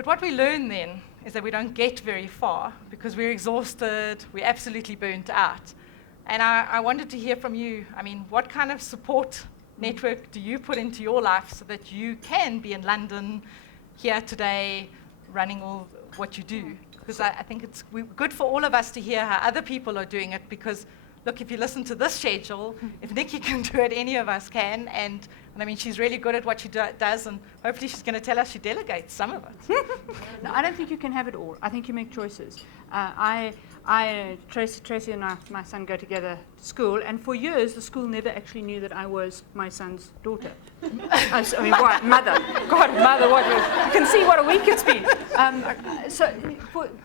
But what we learn then is that we don't get very far because we're exhausted, we're absolutely burnt out. And I wanted to hear from you, I mean, what kind of support network do you put into your life so that you can be in London, here today, running all what you do? Because I think it's good for all of us to hear how other people are doing it, because look, if you listen to this schedule, if Nicky can do it, any of us can. And I mean, she's really good at what she does, and hopefully she's going to tell us she delegates some of it. No, I don't think you can have it all. I think you make choices. Tracy and my son go together to school, and for years the school never actually knew that I was my son's daughter. I mean, what, mother? God, mother, what? You can see what a week it's been.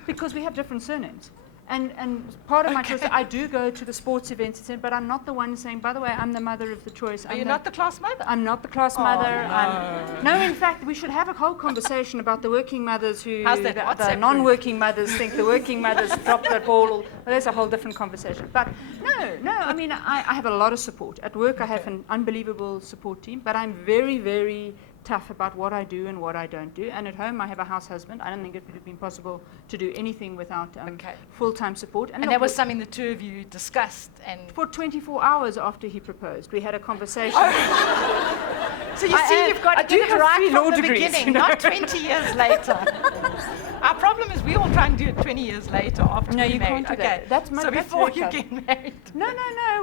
Because we have different surnames. And part of my choice, I do go to the sports events, but I'm not the one saying, by the way, I'm the mother of the choice. Are you not the class mother? I'm not the class mother. No. No, in fact, we should have a whole conversation about the working mothers who, the non-working mothers think the working mothers dropped that ball. Well, that's a whole different conversation. But no, I mean, I have a lot of support. At work, I have an unbelievable support team, but I'm very, very tough about what I do and what I don't do. And at home, I have a house husband. I don't think it would have been possible to do anything without full-time support. And that was something the two of you discussed. And for 24 hours after he proposed, we had a conversation. So you see, you've got to do it right from the beginning, not 20 years later. Our problem is we all try and do it 20 years later after no, we you married. Can't do okay, that. so before you get married. No.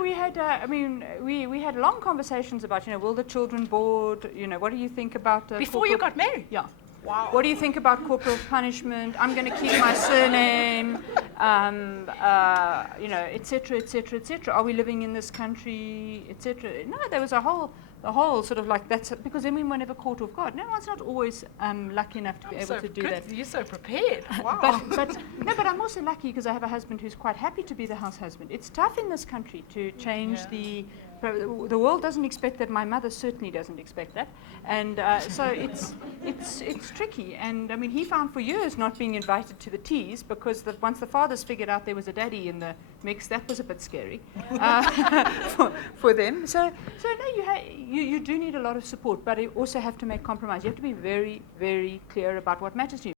We had, we had long conversations about, will the children board? What do you think about before you got married? Yeah. Wow. What do you think about corporal punishment? I'm going to keep my surname, et cetera, et cetera, et cetera. Are we living in this country, et cetera? No, there was a whole sort of like that's because then we were never caught off guard. No one's not always lucky enough to be able to do that. You're so prepared. Wow. But I'm also lucky because I have a husband who's quite happy to be the house husband. It's tough in this country to change the world doesn't expect that. My mother certainly doesn't expect that, and so it's tricky. And I mean, he found for years not being invited to the teas because once the fathers figured out there was a daddy in the mix, that was a bit scary for them. So no, you do need a lot of support, but you also have to make compromise. You have to be very, very clear about what matters to you.